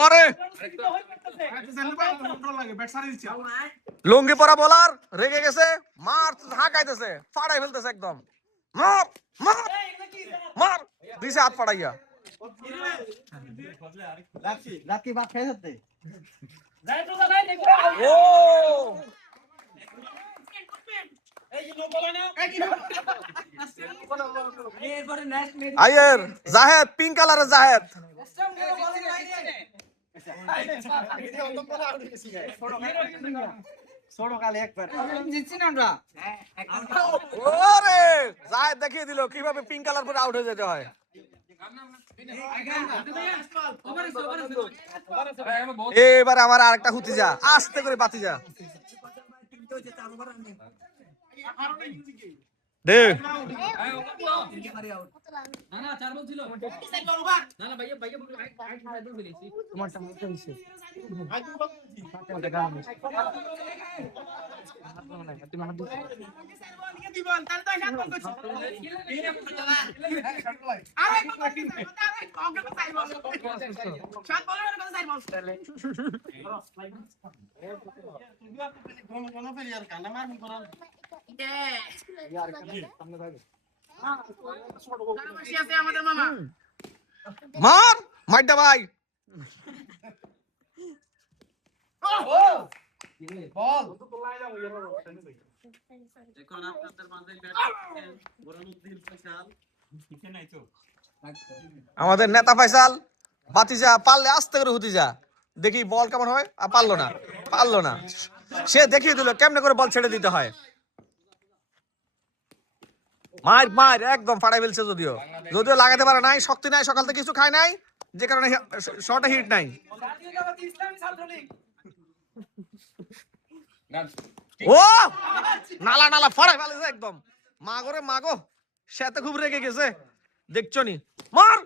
ওরে লুঙ্গি পরা বলার রেগে গেছে, মার হাঁকাইতেছে, ফাড়াই ফেলতেছে একদম। মার মার মার দিছে হাত ফাড়াইয়া। ও আয়ের জাহেদ, পিঙ্ক কালারের জাহেদ। ওরে জাহেদ দেখিয়ে দিল কিভাবে পিঙ্ক কালার পরে আউট হয়ে যেতে হয়। এবার আমার আরেকটা হুতি যা, আস্তে করে বাতি যা দে। মার মাইডা ভাই। আমাদের নেতা ফয়সাল বাতিজা পারলে আস্তে করে হুতি যা, দেখি বল কেমন হয়। আর পারলো না, সে দেখিয়ে দিল কেমনে করে বল ছেড়ে দিতে হয়। মার মার একদম ফাড়াই ফেলছে, যদিও লাগাতে পারে নাই, শক্তি নাই, সকাল থেকে কিছু খায় নাই, যে কারণে শর্টে হিট নাই। ও নালা ফাড়াই ফেলেছে একদম। মাগো রে মাগো, সে তো খুব রেগে গেছে, দেখছো নি। মার